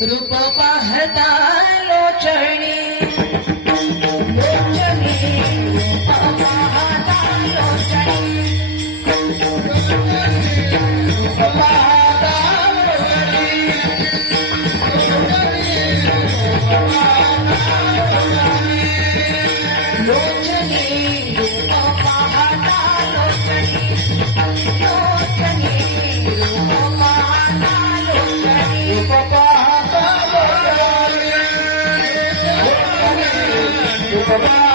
रूप पाहता लोचणी लोचणी रूप पाहता लोचणी ভাত